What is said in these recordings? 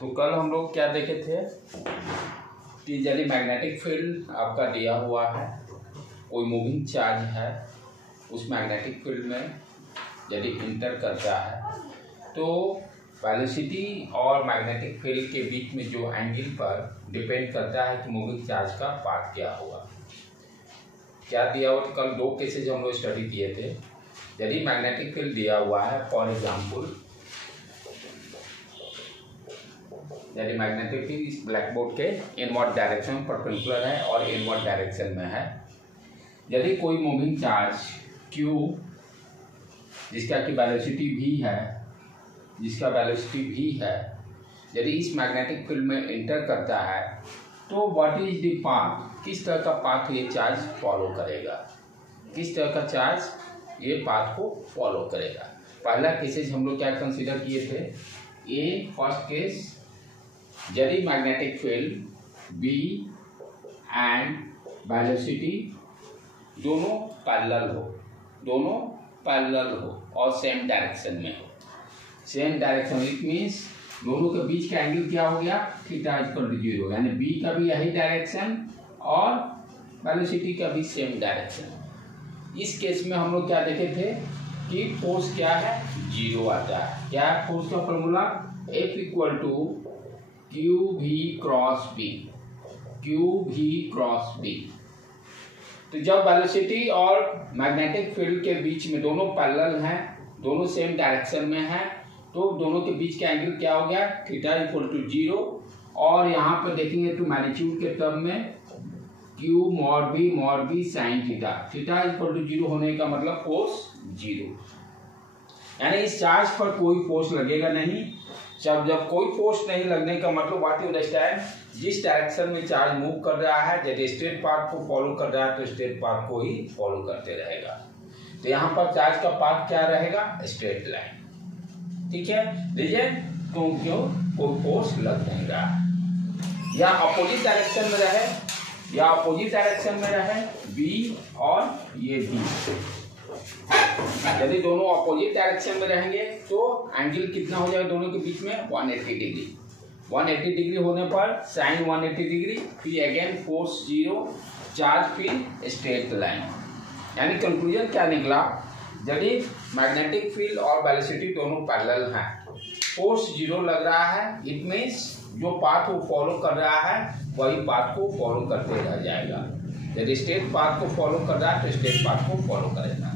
तो कल हम लोग क्या देखे थे कि यदि मैग्नेटिक फील्ड आपका दिया हुआ है, कोई मूविंग चार्ज है, उस मैग्नेटिक फील्ड में यदि इंटर करता है तो वेलोसिटी और मैग्नेटिक फील्ड के बीच में जो एंगल पर डिपेंड करता है कि मूविंग चार्ज का पाथ क्या होगा। क्या दिया हुआ, कल दो केसेज हम लोग स्टडी किए थे। यदि मैग्नेटिक फील्ड दिया हुआ है, फॉर एग्जांपल यदि मैग्नेटिक फील्ड इस ब्लैक बोर्ड के इनवर्ड डायरेक्शन में परपेंडिकुलर है और इनवर्ड डायरेक्शन में है, यदि कोई मूविंग चार्ज Q जिसका कि वेलोसिटी v है, यदि इस मैग्नेटिक फील्ड में इंटर करता है तो व्हाट इज द पाथ, किस तरह का पाथ ये चार्ज फॉलो करेगा, किस तरह का चार्ज ये पाथ को फॉलो करेगा। पहला केसेज हम लोग क्या कंसीडर किए थे, फर्स्ट केस, यदि magnetic field B and velocity दोनों पैरेलल हो और सेम डायरेक्शन में हो। सेम डायरेक्शन इट मीन्स दोनों के बीच का एंगल क्या हो गया, थीटा इक्वल टू 0, यानी B का भी यही डायरेक्शन और वेलोसिटी का भी सेम डायरेक्शन। इस केस में हम लोग क्या देखे थे कि फोर्स क्या है, 0 आता है। क्या है फोर्स का formula, F equal to QV cross B। तो जब वेलोसिटी और मैग्नेटिक फील्ड के बीच में दोनों पैरेलल हैं, दोनों सेम डायरेक्शन में हैं, तो दोनों के बीच का एंगल क्या हो गया, थीटा इक्वल टू 0। और यहाँ पर देखेंगे तो मैग्नीट्यूड के टर्म में Q mod B sine theta equal to 0 होने का मतलब फोर्स 0, यानी इस चार्ज पर कोई फोर्स लगेगा नहीं। जब कोई फोर्स नहीं लगने का मतलब व्हाट यू अंडरस्टैंड, जिस डायरेक्शन में चार्ज मूव कर रहा है, यदि स्ट्रेट पाथ को फॉलो कर रहा है तो स्ट्रेट पाथ को ही फॉलो करते रहेगा। तो यहाँ पर चार्ज का पाथ क्या रहेगा, स्ट्रेट लाइन। ठीक है, रीजन क्यों कोई फोर्स लग नहीं रहा, या अपोजिट डायरेक्शन में रहे B और ये B। यदि दोनों अपोजिट डायरेक्शन में रहेंगे तो एंगल कितना हो जाएगा दोनों के बीच में, 180 डिग्री। 180 डिग्री होने पर साइन 180 डिग्री, फिर अगेन फोर्स 0, चार्ज फिर स्ट्रेट लाइन। यानी कंक्लूजन क्या निकला, यदि मैग्नेटिक फील्ड और वेलोसिटी दोनों पैरेलल हैं, फोर्स 0 लग रहा है, इट मीन्स जो पाथ वो फॉलो कर रहा है वही पाथ को फॉलो करते रह जाएगा। यदि स्ट्रेट पाथ को फॉलो कर रहा है तो स्ट्रेट पाथ को फॉलो करेगा।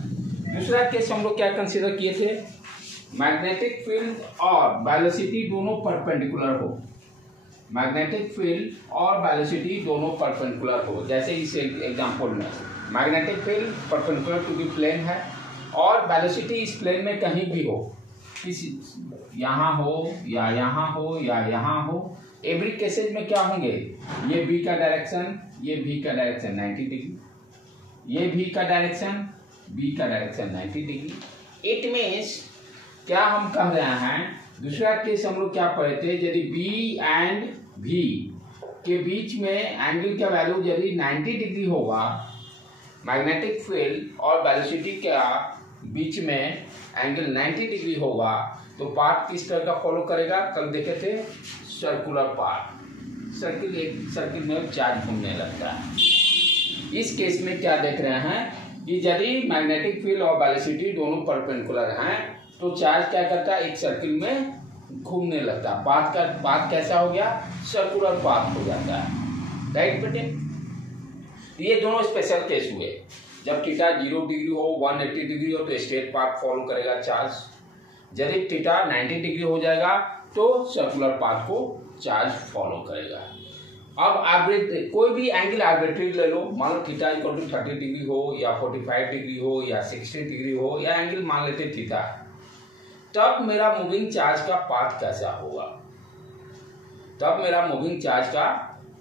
दूसरा केस हम लोग क्या कंसीडर किए थे, मैग्नेटिक फील्ड और वेलोसिटी दोनों परपेंडिकुलर हो, मैग्नेटिक फील्ड और वेलोसिटी दोनों परपेंडिकुलर हो। जैसे इस एग्जांपल में magnetic field perpendicular to the plane है और वेलोसिटी इस प्लेन में कहीं भी हो, किसी यहाँ हो या यहाँ हो या यहाँ हो, एवरी केसेज में क्या होंगे, ये B का डायरेक्शन, ये B का डायरेक्शन 90 डिग्री, ये B का डायरेक्शन, B का डायरेक्शन 90 डिग्री। इट मीन्स क्या हम कह रहे हैं, दूसरा केस हम लोग क्या पढ़े थे, यदि B एंड V के बीच में एंगल का वैल्यू यदि 90 डिग्री होगा, मैग्नेटिक फील्ड और वेलोसिटी का बीच में एंगल 90 डिग्री होगा, तो पाथ किस तरह का फॉलो करेगा, कल देखे थे सर्कुलर पाथ, सर्किल में चार्ज घूमने लगता है। इस केस में क्या देख रहे हैं कि यदि मैग्नेटिक फील्ड और वेलोसिटी दोनों परपेंडिकुलर हैं तो चार्ज क्या करता है, एक सर्किल में घूमने लगता है। पाथ कैसा हो गया, सर्कुलर पाथ हो जाता है। राइट बेटे, ये दोनों स्पेशल केस हुए। जब थीटा 0 डिग्री हो, 180 डिग्री हो तो स्ट्रेट पाथ फॉलो करेगा चार्ज। यदि थीटा 90 डिग्री हो जाएगा तो सर्कुलर पाथ को चार्ज फॉलो करेगा। अब कोई भी एंगल आर्बिट्री ले लो, मान लो थीटा इक्वल टू 30 डिग्री हो या 45 डिग्री हो या 60 डिग्री हो, या एंगल मान लेते थीटा, तब मेरा मूविंग चार्ज का पाथ कैसा होगा, तब मेरा मूविंग चार्ज का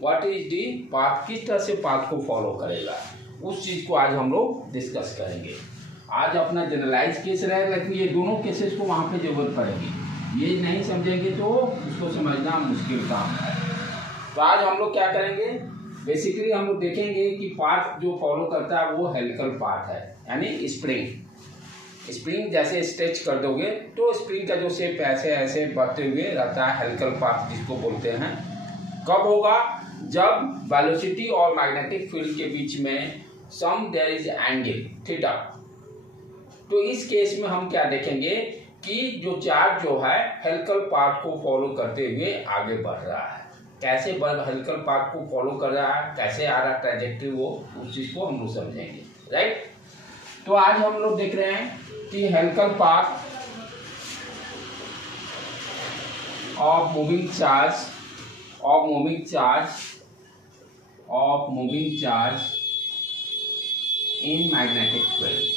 व्हाट इज दी पाथ, किस तरह से पाथ को फॉलो करेगा, उस चीज को आज हम लोग डिस्कस करेंगे। आज अपना जनरलाइज केस रहेगा, लेकिन ये दोनों केसेस को वहां पे जरूरत पड़ेगी, ये नहीं समझेंगे तो उसको समझना मुश्किल काम है। तो आज हम लोग क्या करेंगे, बेसिकली हम लोग देखेंगे कि पाथ जो फॉलो करता है वो हेलिकल पाथ है, यानी स्प्रिंग। स्प्रिंग जैसे स्ट्रेच कर दोगे तो स्प्रिंग का जो शेप ऐसे ऐसे बढ़ते हुए रहता है, हेलिकल पाथ जिसको बोलते हैं। कब होगा? जब वेलोसिटी और मैग्नेटिक फील्ड के बीच में सम देयर इज एंगल थीटा। तो इस केस में हम क्या देखेंगे कि जो चार्ज जो है हेलिकल पाथ को फॉलो करते हुए आगे बढ़ रहा है। कैसे हेलिकल पाथ को फॉलो कर रहा है, कैसे आ रहा है ट्रैजेक्टरी, वो उस चीज को हम लोग समझेंगे, राइट। तो आज हम लोग देख रहे हैं कि helical path of moving charge in magnetic field.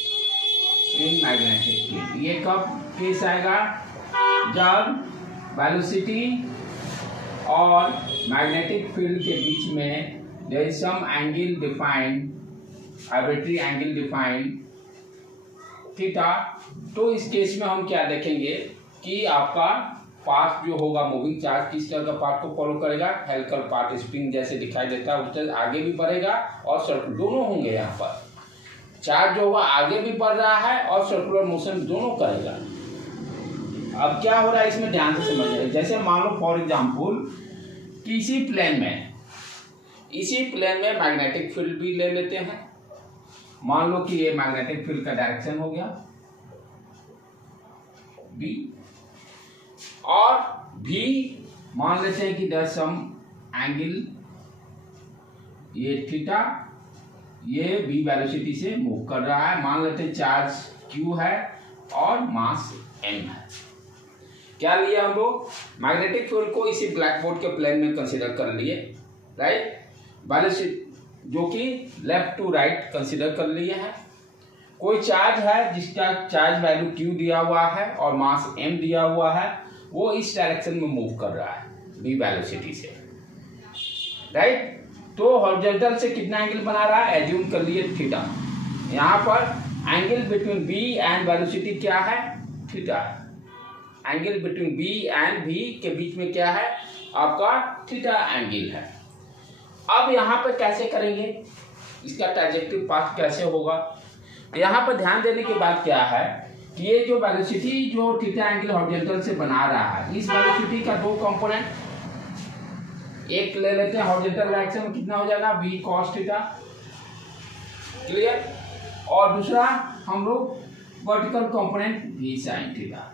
ये कब केस आएगा? जब वेलोसिटी और मैग्नेटिक फील्ड के बीच में there is some angle defined, arbitrary angle defined theta. तो इस केस में हम क्या देखेंगे कि आपका पाथ जो होगा मूविंग चार्ज किस तरह का पाथ को फॉलो करेगा? हेलिकल पाथ, स्प्रिंग जैसे दिखाई देता है उस तरह आगे भी बढ़ेगा और सर्कुलर दोनों होंगे। यहाँ पर चार्ज जो होगा आगे भी बढ़ रहा है और सर्कुलर मोशन दोनों करेगा। अब क्या हो रहा है इसमें ध्यान से समझिए। जैसे मान लो फॉर एग्जांपल कि इसी प्लेन में मैग्नेटिक फील्ड भी ले लेते हैं। मान लो कि ये मैग्नेटिक फील्ड का डायरेक्शन हो गया बी, और भी मान लेते हैं कि देयर सम एंगल ये थीटा, ये बी वेलोसिटी से मूव कर रहा है। मान लेते हैं चार्ज क्यू है और मास एम है। क्या लिया हम लोग? मैग्नेटिक फील्ड को इसी ब्लैक बोर्ड के प्लेन में कंसीडर कर लिए, राइट। वेलोसिटी जो कि लेफ्ट टू राइट कंसीडर कर लिए है। कोई चार्ज है जिसका चार्ज वैल्यू क्यू दिया हुआ है और मास एम दिया हुआ है, वो इस डायरेक्शन में मूव कर रहा है बी वेलोसिटी से, राइट। तो हॉरिजॉन्टल से कितना एंगल बना रहा है? एज्यूम कर लिए थीटा। यहाँ पर angle between B and velocity क्या है? Theta. Angle between B and B के बीच में क्या है? आपका थीटा एंगल है। अब यहाँ पर कैसे करेंगे इसका ट्रैजेक्टरी पाथ कैसे होगा? यहाँ पर ध्यान देने की बात क्या है कि ये जो वेलोसिटी जो थीटा एंगल हॉरिजॉन्टल से बना रहा है, इस वेलोसिटी का दो कंपोनेंट, एक ले लेते हैं हॉरिजॉन्टल डायरेक्शन में कितना हो जाएगा? v cos theta, clear. और दूसरा हम लोग vertical component v sin theta.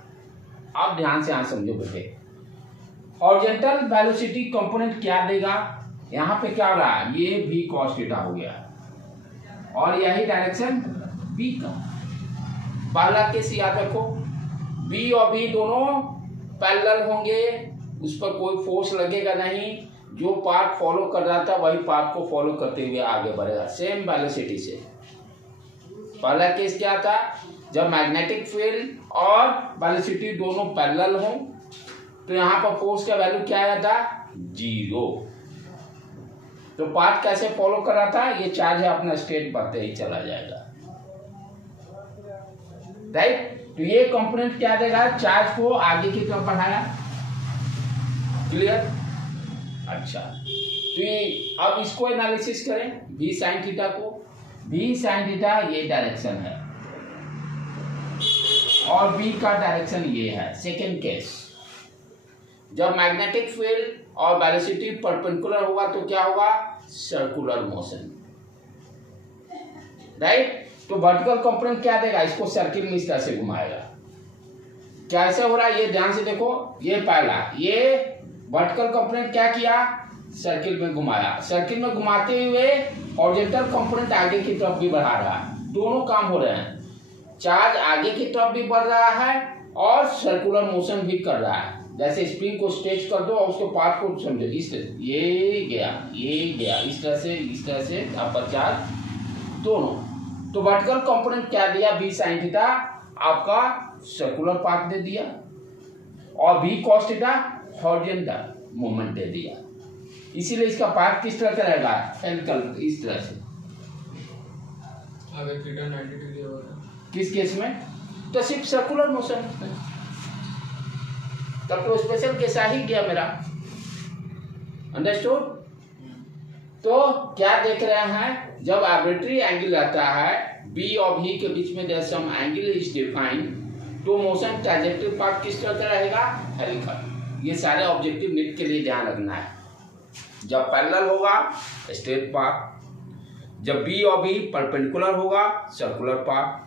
अब ध्यान से यहाँ समझो बेटे, हॉरिजॉन्टल वेलोसिटी कंपोनेंट क्या देगा? यहाँ पे क्या हो रहा है? ये v cos थीटा हो गया और यही डायरेक्शन b का। पहला केस याद रखो, b और b दोनों पैरेलल होंगे, उस पर कोई फोर्स लगेगा नहीं। जो पाथ फॉलो कर रहा था वही पाथ को फॉलो करते हुए आगे बढ़ेगा सेम वेलोसिटी से। पहला केस क्या था? जब मैग्नेटिक फील्ड और वेलोसिटी दोनों पैरेलल हो तो यहाँ पर फोर्स का वैल्यू क्या आया था? 0। तो पाथ कैसे फॉलो कर रहा था? ये चार्ज है अपना स्टेट बढ़ते ही चला जाएगा, राइट। तो ये कंपोनेंट क्या देगा? चार्ज को आगे की तरफ बढ़ाया, क्लियर। अच्छा, तो ये अब इसको एनालिसिस करें v sin थीटा को। v sin थीटा ये डायरेक्शन है और b का डायरेक्शन ये है। सेकेंड केस, जब मैग्नेटिक फील्ड और वेलोसिटी परपेंडिकुलर होगा तो क्या होगा? Circular motion, right. तो वर्टिकल कंपोनेंट क्या देगा? इसको सर्किल में इस तरह से घुमाएगा। कैसे हो रहा है ये ध्यान से देखो। ये पहला, ये वर्टिकल कंपोनेंट क्या किया? सर्किल में घुमाया। सर्किल में घुमाते हुए हॉरिजॉन्टल कंपोनेंट आगे की तरफ भी बढ़ा रहा है। दोनों काम हो रहे हैं, चार्ज आगे की तरफ भी बढ़ रहा है और सर्कुलर मोशन भी कर रहा है। जैसे स्प्रिंग को स्ट्रेच कर दो और उसके पाथ को समझो, इस तरह ये गया इस तरह से अपर चार्ज दोनों। तो वर्टिकल कंपोनेंट क्या दिया? v sin थीटा आपका सर्कुलर पाथ दे दिया और v cos theta horizontal movement दे दिया। इसीलिए इसका पाथ किस तरह का रहेगा? हेलिकल, इस तरह से। अगर थीटा 90 डिग्री होगा किस केस में? तो सिर्फ सर्कुलर मोशन, तब तो स्पेशल केस आ ही गया मेरा। अंडरस्टूड? तो क्या देख रहे हैं? जब आर्बिट्री एंगल रहता है बी और भी के बीच में जैसे सम एंगल इज डिफाइंड, तो मोशन ट्रैजेक्टरी पार्ट किस तरह का रहेगा, हेलिकल। ये सारे ऑब्जेक्टिव नीट के लिए ध्यान रखना है। जब पैरेलल होगा स्ट्रेट पाथ, जब बी और बी परपेंडिकुलर होगा सर्कुलर पाथ,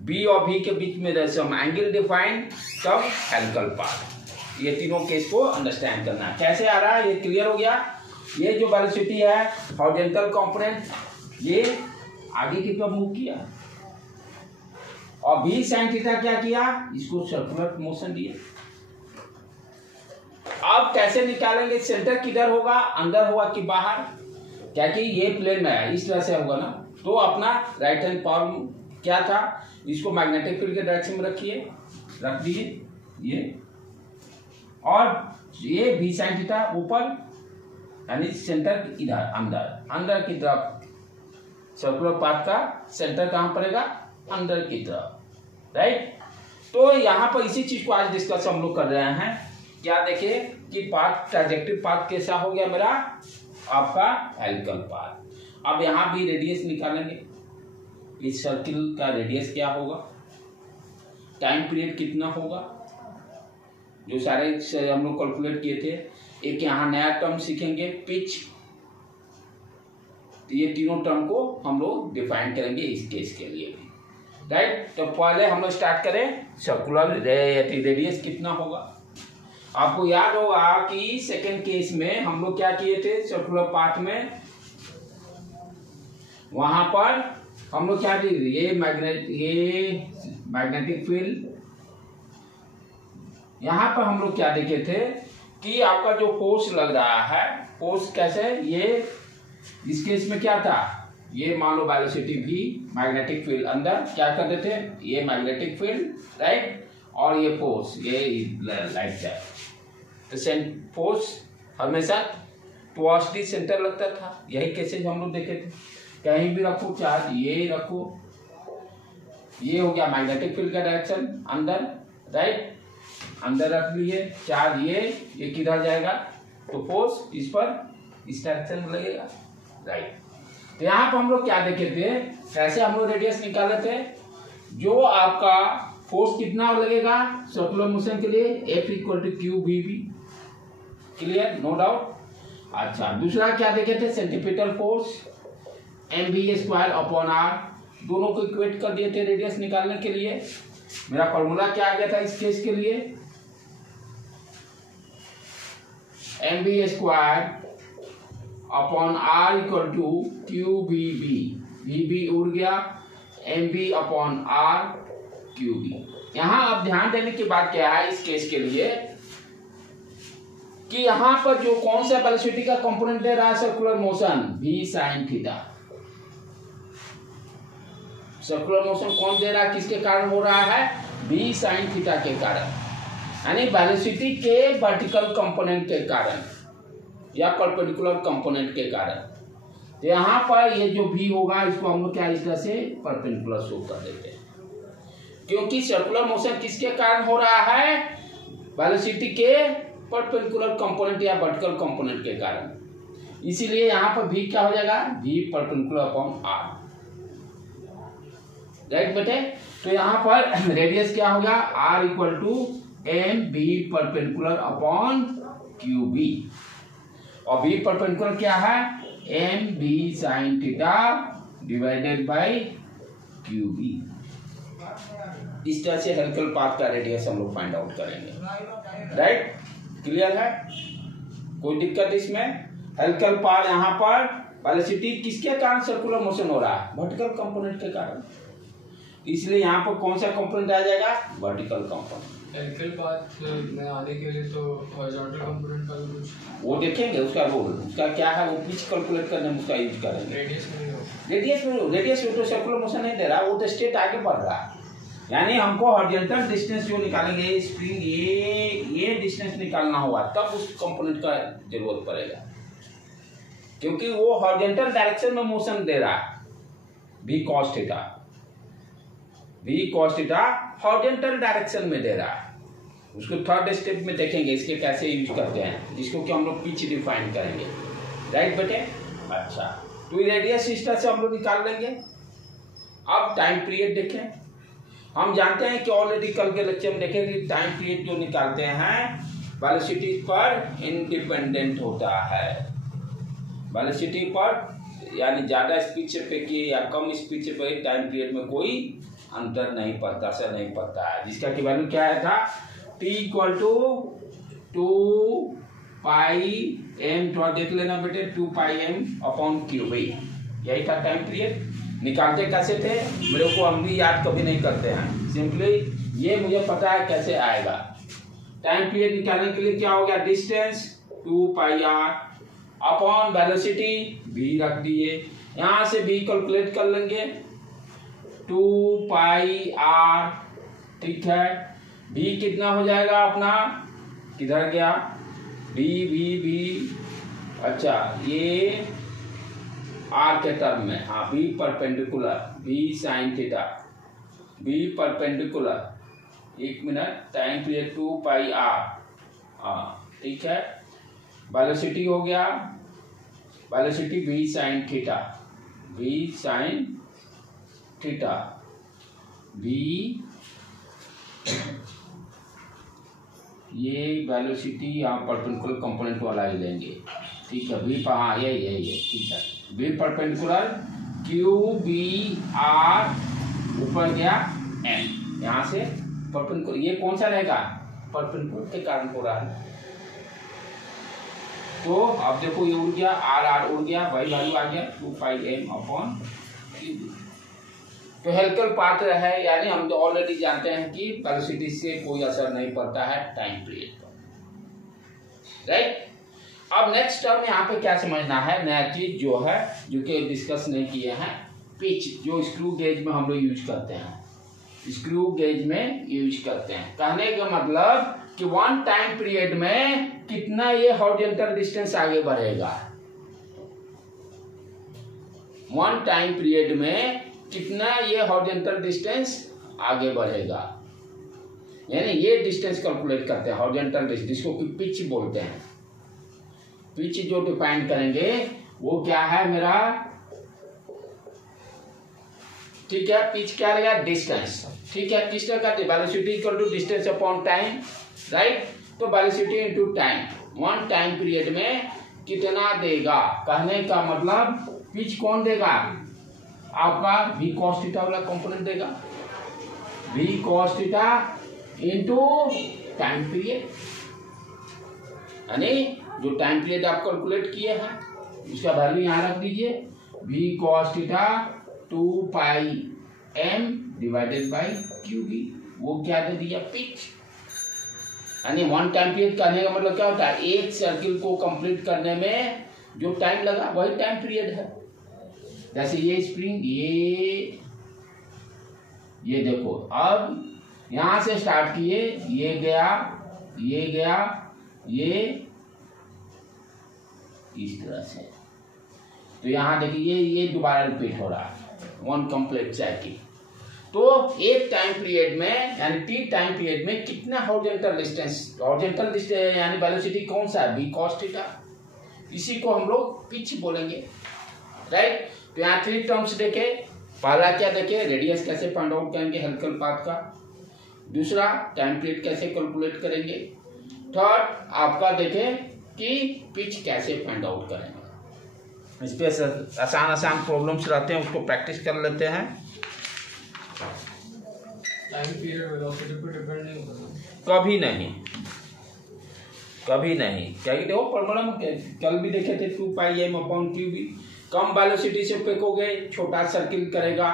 बी और बी के बीच में जैसे हम एंगल डिफाइन तब हेलिकल पाथ। ये तीनों केस को अंडरस्टैंड करना है। कैसे आ रहा है ये क्लियर हो गया। ये जो वेलोसिटी है हॉरिजॉन्टल कंपोनेंट, ये आगे की तरफ मूव किया और बी साइन थीटा क्या किया, इसको सर्कुलर मोशन दिया। अब कैसे निकालेंगे, सेंटर किधर होगा, अंदर होगा कि बाहर, क्या कि ये प्लेन में है इस तरह से होगा ना। तो अपना राइट हैंड पावर क्या था, इसको मैग्नेटिक फील्ड के डायरेक्शन में रखिए, रख दीजिए ये, और ये भी साइन थीटा ऊपर, यानी सेंटर इधर अंदर की तरफ। सर्कुलर पाथ का सेंटर कहां पड़ेगा, अंदर की तरफ, राइट। तो यहां पर इसी चीज को आज डिस्कस हम लोग कर रहे हैं। क्या देखिए कि पाथ ट्रैजेक्टरी पाथ कैसा हो गया मेरा, आपका हेलिकल पाथ। अब यहां भी रेडियस निकालेंगे, इस सर्किल का रेडियस क्या होगा, टाइम पीरियड कितना होगा, जो सारे हम लोग कैलकुलेट किए थे। एक यहाँ नया टर्म सीखेंगे पिच, तो ये तीनों टर्म को हम लोग डिफाइन करेंगे इस केस के लिए भी, राइट। तो पहले हम लोग स्टार्ट करें, सर्कुलर रेडियस कितना होगा। आपको याद होगा कि सेकेंड केस में हम लोग क्या किए थे, सर्कुलर पाथ में वहां पर हम लोग क्या किए, ये मैग्नेटिक फील्ड, यहां पर हम लोग क्या देखे थे कि आपका जो फोर्स लग रहा है, फोर्स कैसे, ये इस केस में क्या था, ये मान लो वेलोसिटी भी, मैग्नेटिक फील्ड अंदर क्या कर देते, ये मैग्नेटिक फील्ड, राइट, और ये फोर्स ये लाइक दैट। तो फोर्स हमेशा टुवर्ड्स दी सेंटर लगता था, यही केसेज हम लोग देखे थे। कहीं भी रखो चार्ज, ये रखो, ये हो गया मैग्नेटिक फील्ड का डायरेक्शन अंदर, राइट, अंदर रख लिए चार्ज, ये किधर जाएगा, तो फोर्स इस पर इस डायरेक्शन में लगेगा, राइट। तो यहाँ पर हम लोग क्या देखे थे, कैसे हम लोग रेडियस निकाले थे, जो आपका फोर्स कितना लगेगा सर्कुलर मोशन के लिए, F = QBB, clear, no doubt. अच्छा, दूसरा क्या देखे थे, सेंट्रीपिटल फोर्स mv²/r, दोनों को इक्वेट कर दिए थे रेडियस निकालने के लिए। मेरा फॉर्मूला क्या आ गया था इस केस के लिए, mv² r = QBB, VB उड़ गया, mv/r QB। यहां अब ध्यान देने की बात क्या है इस केस के लिए कि यहां पर जो कौन सा वेलोसिटी का कंपोनेंट दे रहा है circular motion, v sin theta. Circular motion कौन दे रहा है, किसके कारण हो रहा है, v sin थीटा के कारण, यानी वेलोसिटी के वर्टिकल कंपोनेंट के कारण या परपेंडिकुलर कंपोनेंट के कारण। तो यहाँ पर ये जो v होगा इसको हम लोग क्या इस तरह से परपेंडिकुलर शो कर देते हैं, क्योंकि सर्कुलर मोशन किसके कारण हो रहा है, वेलोसिटी के परपेंडिकुलर कंपोनेंट या वर्टिकल कंपोनेंट के कारण। इसीलिए यहाँ पर v क्या हो जाएगा, v %r, राइट बेटे। तो यहाँ पर रेडियस क्या होगा, r = mv %QB, और v परपेंडिकुलर क्या है, mv sin थीटा / QB। इस तरह से हेलिकल पाथ का रेडियस हम लोग फाइंड आउट करेंगे, राइट, क्लियर है, कोई दिक्कत इसमें। हेलिकल पाथ यहाँ पर वेलोसिटी किसके कारण सर्कुलर मोशन हो रहा है, वर्टिकल कंपोनेंट के कारण, इसलिए यहाँ पर कौन सा कंपोनेंट आ जाएगा, वर्टिकल कंपोनेंट। हेलिकल पाथ में आने के लिए तो हॉरिजॉन्टल कंपोनेंट का भी कुछ वो देखेंगे, उसका रोल उसका क्या है, वो पिच कैलकुलेट करने में उसका यूज करेंगे। रेडियस में तो सर्कुलर मोशन नहीं दे रहा, वो तो स्ट्रेट आगे बढ़ रहा है, यानी हमको हॉरिजॉन्टल डिस्टेंस जो निकालेंगे, स्प्रिंग ये डिस्टेंस निकालना होगा, तब उस कंपोनेंट का जरूरत पड़ेगा, क्योंकि वो हॉरिजॉन्टल डायरेक्शन में मोशन दे रहा है, v cos theta horizontal direction में दे रहा है। उसको थर्ड स्टेप में देखेंगे इसके कैसे यूज करते हैं, जिसको कि हम लोग पिच डिफाइन करेंगे, राइट बेटे। अच्छा, तो रेडियस इस तरह से हम लोग निकाल लेंगे। अब टाइम पीरियड देखें। हम जानते हैं कि ऑलरेडी कल के लेक्चर में देखें कि टाइम पीरियड जो निकालते हैं वेलोसिटी पर इंडिपेंडेंट होता है। वेलोसिटी पर यानी ज़्यादा स्पीड से फेंकिए या कम स्पीड से फेंकिए, टाइम पीरियड में कोई अंतर नहीं पड़ता, असर नहीं पड़ता है। जिसका कि वैल्यू क्या आया था, t equal to 2 pi m, थोड़ा देख लेना बेटे, 2 पाई m अपॉन क्यू। यही था टाइम पीरियड। निकालते कैसे थे मेरे को हम भी याद कभी नहीं करते हैं, सिंपली ये मुझे पता है कैसे आएगा। टाइम पीरियड निकालने के लिए क्या हो गया, डिस्टेंस 2 पाई r अपॉन वेलोसिटी v रख दिए, यहाँ से v कैलकुलेट कर लेंगे 2 पाई r, ठीक है। v कितना हो जाएगा अपना, किधर गया v, अच्छा ये r के टर्म में, हाँ v perpendicular, v sine theta, v perpendicular, एक मिनट, टाइम पीरियड 2 पाई r, हाँ ठीक है। वेलोसिटी हो गया, velocity v sine theta, v sine theta, v ये वेलोसिटी यहाँ परपेंडिकुलर कंपोनेंट वाला ही लेंगे, ठीक है। v पर, हाँ यही ठीक है। v perpendicular Q B R, ऊपर गया m, यहाँ से परपेंडिकुलर, ये कौन सा रहेगा, परपेंडिकुलर के कारण हो रहा है। तो अब देखो ये उड़ गया, आर उड़ गया, वही वैल्यू आ गया 2 पाई m अपॉन क्यू। तो हेलिकल पाथ है, यानी हम तो ऑलरेडी जानते हैं कि वेलोसिटी से कोई असर नहीं पड़ता है टाइम पीरियड पर, राइट। अब नेक्स्ट टर्म यहाँ पे क्या समझना है, नया चीज जो है, जो कि डिस्कस नहीं किए हैं, पिच, जो स्क्रू गेज में हम लोग यूज करते हैं, स्क्रू गेज में यूज करते हैं। कहने का मतलब कि वन टाइम पीरियड में कितना ये हॉरिजॉन्टल डिस्टेंस आगे बढ़ेगा, वन टाइम पीरियड में कितना ये हॉरिजॉन्टल डिस्टेंस आगे बढ़ेगा, यानी ये डिस्टेंस कैलकुलेट करते हैं, हॉरिजॉन्टल डिस्टेंस, जिसको कि पिच बोलते हैं। पिच जो डिफाइन करेंगे वो क्या है मेरा, ठीक है। पिच क्या रहेगा, डिस्टेंस, ठीक है। डिस्टेंस का velocity equal to distance upon time, right. तो velocity into time, one time period में कितना देगा, कहने का मतलब पिच कौन देगा, आपका v cos थीटा वाला कंपोनेंट देगा, v cos theta into time period, यानी जो टाइम पीरियड आप कैलकुलेट किए हैं उसका वैल्यू यहाँ रख दीजिए, v cos theta 2 pi m divided by Q v, वो क्या दे दिया, पिच। यानी वन टाइम पीरियड करने का मतलब क्या होता है, एक सर्किल को कंप्लीट करने में जो टाइम लगा वही टाइम पीरियड है। जैसे ये स्प्रिंग, ये देखो, अब यहां से स्टार्ट किए, ये गया, ये इस तरह से, तो यहां देखिए ये दोबारा रिपीट हो रहा है, वन कंप्लीट साइकिल। तो एक टाइम पीरियड में यानी टी टाइम पीरियड में कितना हॉरिजॉन्टल डिस्टेंस, हॉरिजॉन्टल डिस्टेंस यानी वेलोसिटी कौन सा है, v cos थीटा, इसी को हम लोग पिच बोलेंगे, राइट। तो यहाँ 3 टर्म्स देखे, पहला क्या देखे, रेडियस कैसे फाइंड आउट करेंगे हेलिकल पाथ का, दूसरा टाइम पीरियड कैसे कैलकुलेट करेंगे, थर्ड आपका देखे कि पिच कैसे फाइंड आउट करेंगे। इस पे आसान प्रॉब्लम्स रहते हैं, उसको प्रैक्टिस कर लेते हैं। टाइम पीरियड वेलोसिटी पर डिपेंड नहीं होता, कभी नहीं, क्या देखो प्रॉब्लम कल भी देखे थे, 2 pi m upon Q v। कम वेलोसिटी से फेंकोगे छोटा सर्किल करेगा,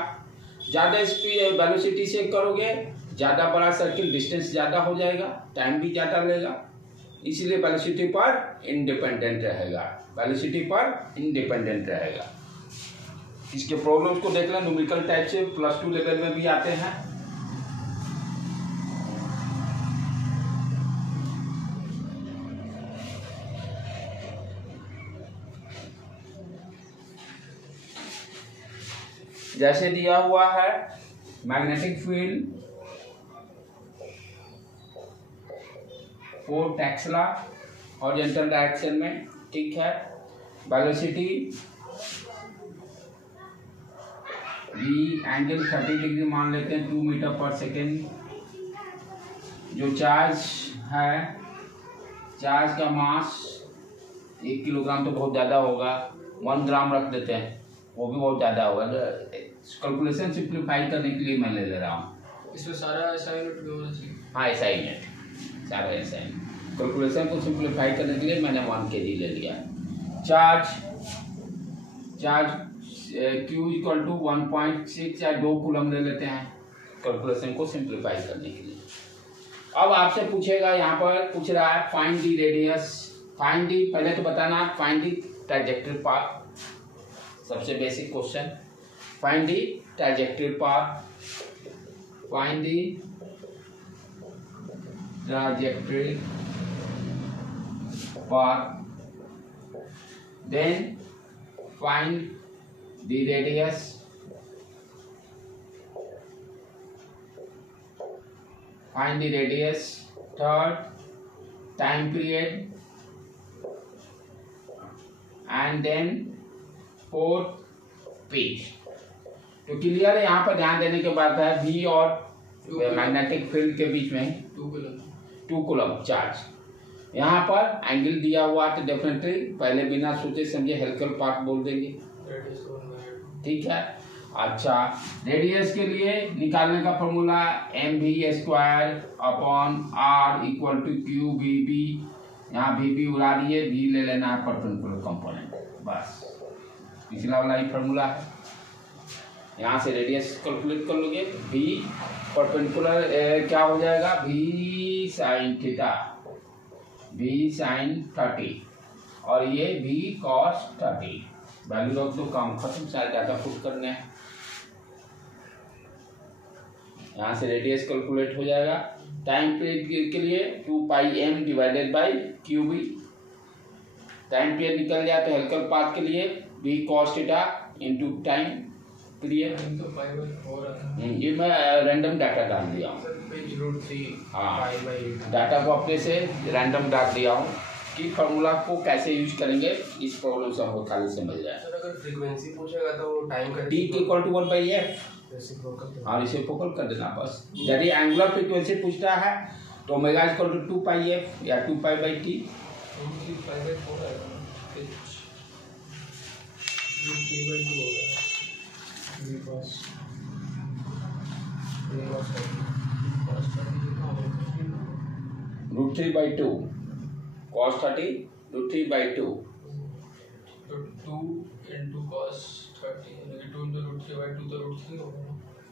ज़्यादा स्पीड वेलोसिटी से करोगे ज़्यादा बड़ा सर्किल, डिस्टेंस ज़्यादा हो जाएगा, टाइम भी ज़्यादा लेगा, इसलिए वेलोसिटी पर इंडिपेंडेंट रहेगा, इसके प्रॉब्लम्स को देख लें, न्यूमेरिकल टाइप से +2 लेवल में भी आते हैं। जैसे दिया हुआ है magnetic field 4 Tesla horizontal direction में, ठीक है। वेलोसिटी बी एंगल 30 डिग्री मान लेते हैं 2 मीटर पर सेकेंड। जो चार्ज है, चार्ज का मास 1 किलोग्राम तो बहुत ज़्यादा होगा, 1 ग्राम रख देते हैं, वो भी बहुत ज़्यादा होगा। कैलकुलेशन सिंप्लीफाई करने के लिए मैं ले ले रहा हूँ। इसमें सारा SI यूनिट भी होना चाहिए। हाँ SI यूनिट, सारा SI। कैलकुलेशन को सिंप्लीफाई करने के लिए मैंने 1 kg ले लिया। चार्ज Q इक्वल टू 1.6 या 2 कूलम ले लेते हैं कैलकुलेशन को सिंप्लीफाई करने के लिए। अब आपसे पूछेगा, यहाँ पर पूछ रहा है find the radius. Find the, पहले तो बताना फाइंड दी ट्रैजेक्टरी पाथ, सबसे basic question. Find the trajectory path, find the trajectory path, then find the radius, find the radius, third time period, and then fourth pitch। तो clear है। यहाँ पर ध्यान देने के बाद है V और मैग्नेटिक फील्ड के बीच में 2 कूलम चार्ज। यहाँ पर एंगल दिया हुआ तो डेफिनेटली पहले बिना सोचे समझे हेलिकल पार्ट बोल देंगे, ठीक है। अच्छा, रेडियस के लिए निकालने का formula mv² upon r equal to QVB। यहाँ VB उड़ा दिए, V ले लेना है परपेंडिकुलर कंपोनेंट, बस पिछला वाला ही फॉर्मूला है। यहाँ से रेडियस कैलकुलेट कर लोगे, V परपेंडिकुलर क्या हो जाएगा, V sin theta, V sin 30 और ये V cos 30। वैल्यू रख दो, काम खत्म, सारे डाटा पुट करने हैं। यहाँ से रेडियस कैलकुलेट हो जाएगा। टाइम पीरियड के लिए 2πm divided by QB। Time period निकल जाए तो हेलिकल पाथ के लिए V cos theta into time period. ये मैं रैंडम डाटा डाल दिया हूँ, हाँ डाटा को अपने से रैंडम डाल दिया हूँ कि फार्मूला को कैसे यूज करेंगे, इस प्रॉब्लम से हमको खाली समझ जाए। अगर फ्रीक्वेंसी पूछेगा तो टाइम का T इक्वल टू 1/f और इसे फोकल कर देना बस। यदि एंगुलर फ्रीक्वेंसी पूछता है तो ओमेगा इक्वल टू 2πf या 2π/t। √3/2 cos 30 √3/2 तो 2 into cos 30 यानी 2 into √3/2 तो √3 होगा।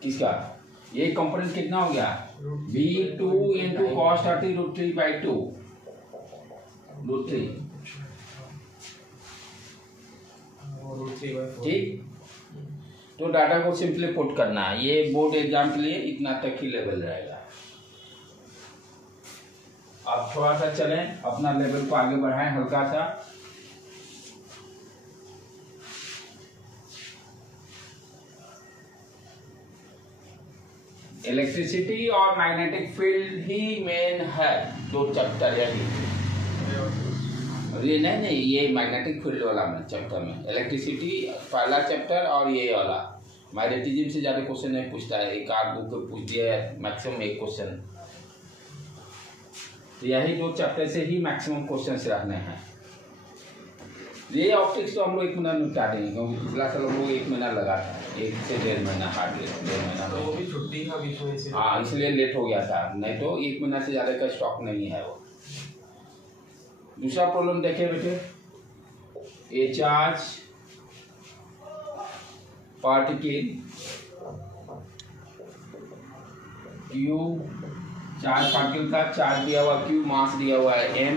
किसका ये कंपोनेंट कितना हो गया, V2 into cos 30 √3/2 √3, ठीक। तो डाटा को सिंपली पुट करना है। ये बोर्ड एग्जाम के लिए इतना तक ही लेवल रहेगा। आप थोड़ा सा चलें, अपना लेवल को आगे बढ़ाएं हल्का सा। इलेक्ट्रिसिटी और मैग्नेटिक फील्ड ही मेन है, 2 चैप्टर यही। ये नहीं ये मैग्नेटिक फील्ड वाला में चैप्टर में इलेक्ट्रिसिटी पहला चैप्टर और ये वाला मैग्नेटिज्म से ज़्यादा क्वेश्चन नहीं पूछता है, एक आध बुक पूछ दिया है मैक्सिमम 1 क्वेश्चन। तो यही 2 चैप्टर से ही मैक्सिमम क्वेश्चन रहने हैं। ये ऑप्टिक्स तो हम लोग 1 महीना निपटा देंगे, क्योंकि पिछला साल हम लोग 1 महीना लगा था, 1 से 1.5 महीना, हार्डली 1.5 महीना। तो वो भी छुट्टी का बीच में, हाँ इसलिए लेट हो गया था, नहीं तो 1 महीना से ज़्यादा का स्टॉक नहीं है वो। दूसरा प्रॉब्लम देखें बेटे, a charge particle Q, charge particle का चार्ज दिया हुआ Q, मास दिया हुआ है M,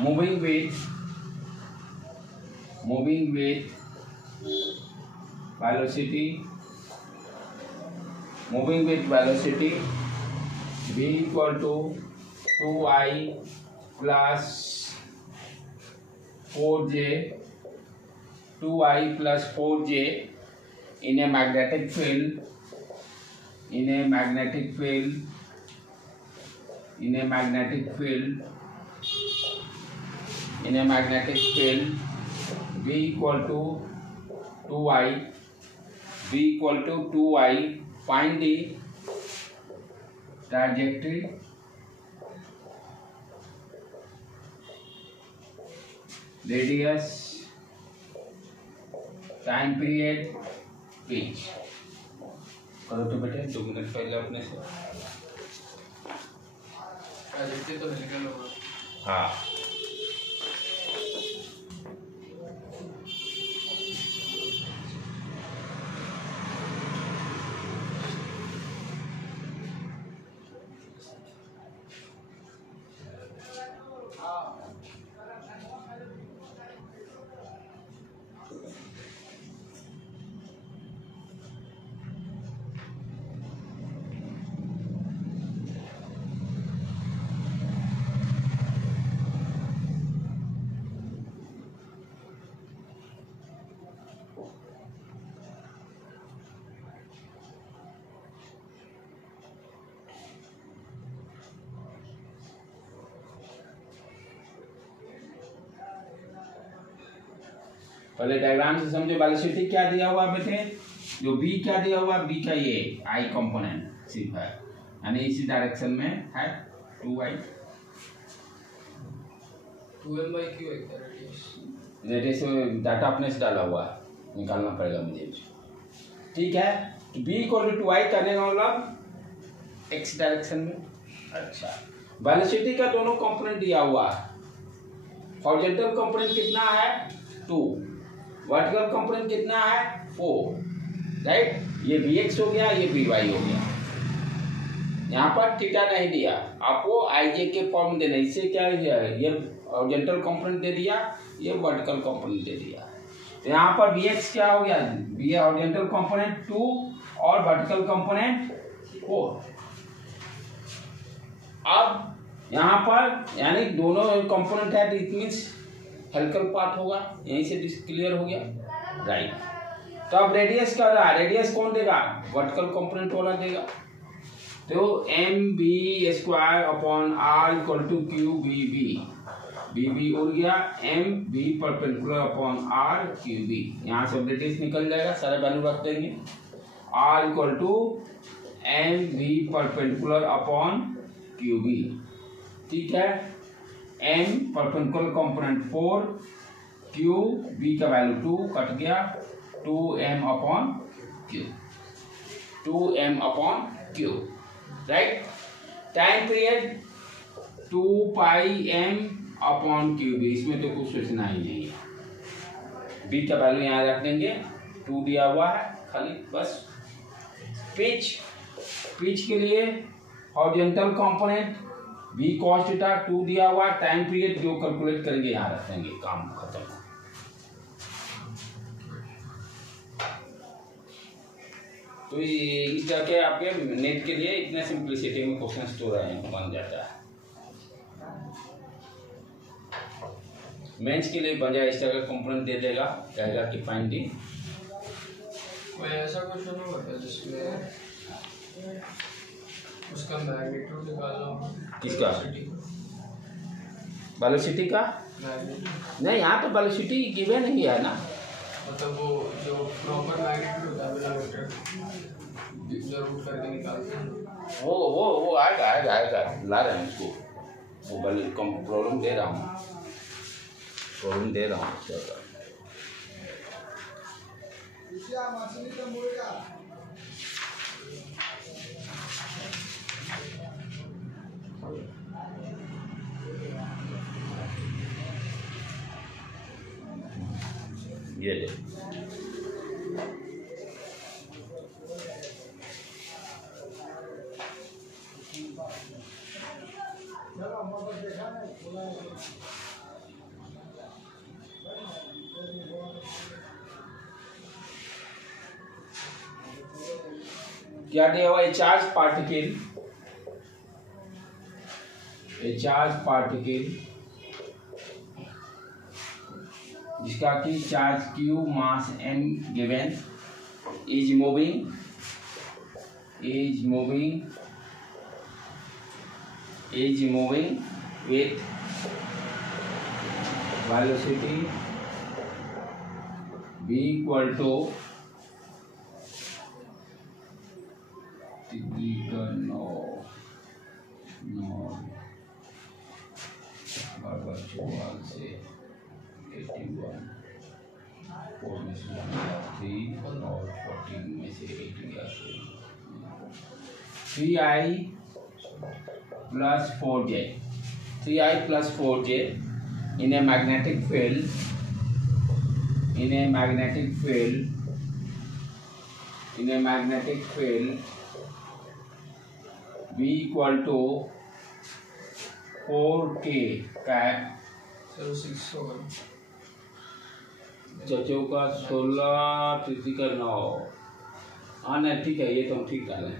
moving with velocity V equal to 2I plus 4j, 2I plus 4j in a magnetic field, V equal to 2I b equal to 2i. Find the trajectory radius time period pitch. करो तो बेटे 2 minute पहले अपने से तो निकल होगा। हाँ पहले डायग्राम से समझो। वेलोसिटी क्या दिया हुआ बेटे, जो b क्या दिया हुआ, b का ये i कंपोनेंट सिर्फ है, यानी इसी डायरेक्शन में है 2i। 2m/q है क्या रेडियस डाटा अपने से डाला हुआ है, निकालना पड़ेगा मुझे। ठीक है, तो b इक्वल टू 2i करने का मतलब x डायरेक्शन में। अच्छा, वेलोसिटी का दोनों कंपोनेंट दिया हुआ है। हॉरिजॉन्टल कंपोनेंट कितना है 2, वर्टिकल कंपोनेंट कितना है 4, राइट। ये Vx हो गया, ये Vy हो गया। यहाँ पर थीटा नहीं दिया, आपको Ij के फॉर्म देना। इससे क्या है, ये हॉरिजॉन्टल कंपोनेंट दे दिया, ये वर्टिकल कंपोनेंट दे दिया। तो यहाँ पर Vx क्या हो गया, ये हॉरिजॉन्टल कंपोनेंट 2 और वर्टिकल कंपोनेंट 4। अब यहाँ पर यानी दोनों कंपोनेंट है, तो इट मीन्स हेलिकल पार्ट होगा। यहीं से क्लियर हो गया, राइट। तो अब रेडियस क्या रहा, रेडियस कौन देगा, वर्टिकल कंपोनेंट वाला देगा। तो mv² upon r equal to Q bv उड़ गया, mv perpendicular upon r qb। यहाँ से रेडियस निकल जाएगा, सारे वैल्यू रख देंगे। r equal to mv perpendicular upon qb। ठीक है, m perpendicular component 4, q b का वैल्यू 2 कट गया, 2m upon q, 2m upon q, right. Time period 2πm upon q B, इसमें तो कुछ सोचना ही नहीं है। b का वैल्यू यहाँ रख देंगे, 2 दिया हुआ है खाली बस। पिच के लिए horizontal component v cos theta 2 दिया हुआ, टाइम पीरियड जो कैलकुलेट करेंगे यहाँ रख देंगे, काम खत्म। तो ये इस तरह के आपके नेट के लिए इतने सिंपलिसिटी में क्वेश्चन तो रहे हैं, बन जाता है। मेंस के लिए बन जाए इस तरह का कंपोनेंट दे देगा, कहेगा कि फाइंड दी। कोई ऐसा क्वेश्चन होगा जिसमें उसका मैग्नीट्यूड निकालना हो, किसका, वेलोसिटी का? नहीं, यहाँ तो वेलोसिटी गिवन नहीं है ना, मतलब वो जो प्रॉपर मैग्नीट्यूड होता है बिना वेक्टर जो रूट करके निकालते हैं, वो आएगा ला रहे हैं उसको। वो बल कम प्रॉब्लम दे रहा हूँ ये ले। क्या दिया हुआ है, चार्ज पार्टिकल जिसका कि charge q mass m given is moving with velocity v equal to degree का 9 बराबर 44 से 81, 4 में से 3 और 14 में से 8 गया, 3i plus 4j, 3i plus 4j in a magnetic field, V equal to 4k का 06 होगा। चचो का 16 तिथि का 9। हाँ नहीं ठीक है, ये तो हम ठीक डालें,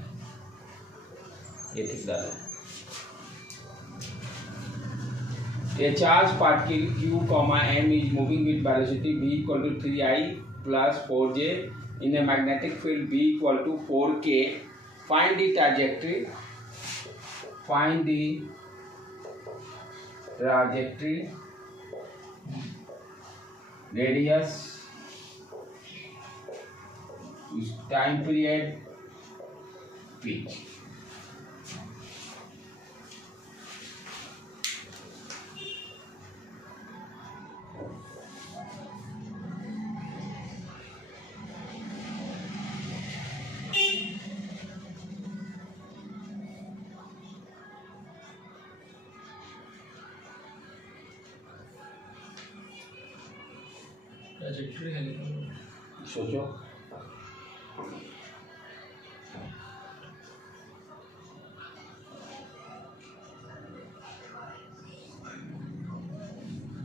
ये ठीक डालें। A charge particle q, m is moving with velocity v equal to 3i plus 4j in a magnetic field v equal to 4k. Find the trajectory. Radius, time period, pitch. Trajectory है लेकिन सोचो,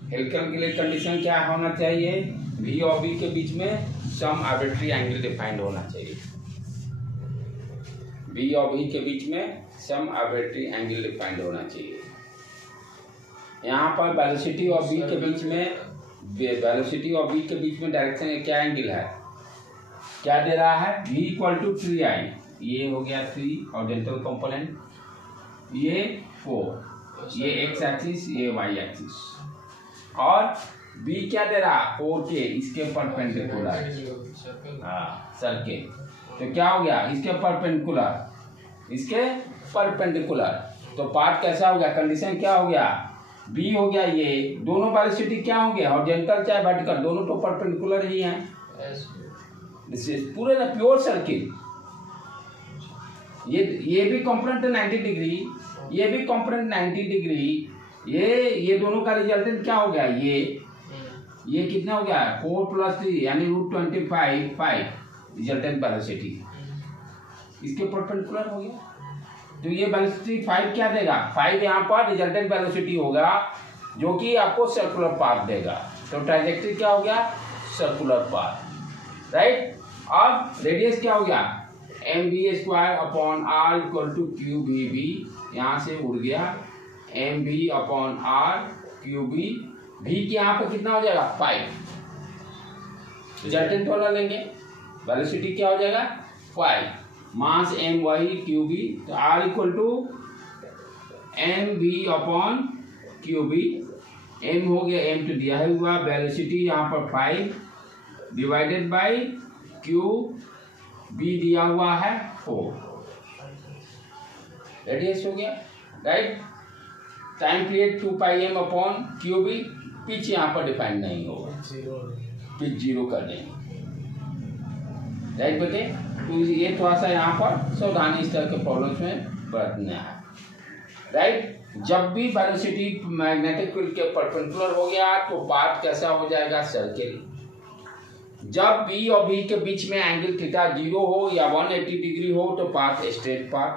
helical के लिए condition क्या होना चाहिए? V और B के बीच में सम आर्बिट्री एंगल डिफाइंड होना चाहिए। V और B के बीच में सम आर्बिट्री एंगल डिफाइंड होना चाहिए। यहाँ पर वेलोसिटी और B के बीच में, वेलोसिटी और B के बीच में डायरेक्शन क्या एंगल है, क्या दे रहा है? V इक्वल टू 3i, ये हो गया 3 ऑर्डिनेटल कंपोनेंट, ये 4, ये x एक्सिस, ये y एक्सिस, और B क्या दे रहा? 4k, इसके परपेंडिकुलर, हाँ सर्किल। तो क्या हो गया? इसके परपेंडिकुलर, तो पार्ट कैसा हो गया? कंडीशन क्या हो गया? B हो गया, ये दोनों वेलोसिटी क्या होंगे? हॉरिजॉन्टल चाहे वर्टिकल, दोनों तो परपेंडिकुलर ही हैं। पूरे ना प्योर सर्किल, ये भी कंपोनेंट 90 डिग्री, ये भी कंपोनेंट 90 डिग्री, ये दोनों का रिजल्टेंट क्या हो गया? ये कितना हो गया? 4 + 3 यानी √25 5 रिजल्टेंट वेलोसिटी इसके परपेंडिकुलर हो गया। तो ये वेलोसिटी 5 क्या देगा? 5 यहाँ पर रिजल्टेंट वेलोसिटी होगा, जो कि आपको सर्कुलर पाथ देगा। तो ट्राइजेक्टरी क्या हो गया? Circular path, right. अब रेडियस क्या हो गया? mv² upon r equal to qvb, यहाँ से उड़ गया mv upon r qb, v के यहाँ पे कितना हो जाएगा? 5, रिजल्टेंट वाला लेंगे, वेलोसिटी क्या हो जाएगा? 5, मास m वही qb, तो r equal to mv upon qb, m हो गया, m तो दिया है हुआ, वेलोसिटी यहाँ पर 5 डिवाइडेड बाई q, b दिया हुआ है 4, रेडियस हो गया, right. Time period 2πm upon qb, pitch यहाँ पर डिफाइन नहीं होगा, पिच 0 कर देंगे, राइट बेटे। तो ये थोड़ा सा यहाँ पर सावधानी इस तरह के प्रॉब्लम्स में बरतना है, राइट। जब भी वेलोसिटी मैग्नेटिक फील्ड के परपेंडिकुलर हो गया तो पाथ कैसा हो जाएगा? सर्किल। जब B और B के बीच में एंगल थीटा 0 हो या 180 डिग्री हो तो पाथ स्ट्रेट पाथ।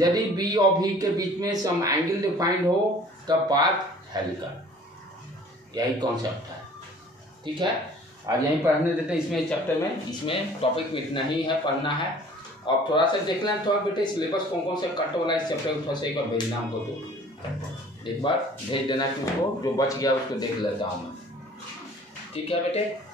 यदि B और B के बीच में सम एंगल डिफाइंड हो तब पाथ हेलिकल। यही कॉन्सेप्ट है, ठीक है। आज यहीं पढ़ने देते हैं इसमें चैप्टर में, इसमें टॉपिक में इतना ही है, पढ़ना है। अब थोड़ा सा देख लें थोड़ा बेटे सिलेबस कौन कौन से कट वाला इस चैप्टर को थोड़ा सा एक बार भेजना हमको, तो एक बार भेज देना कि उसको जो बच गया उसको देख लेता हूँ मैं, ठीक है बेटे।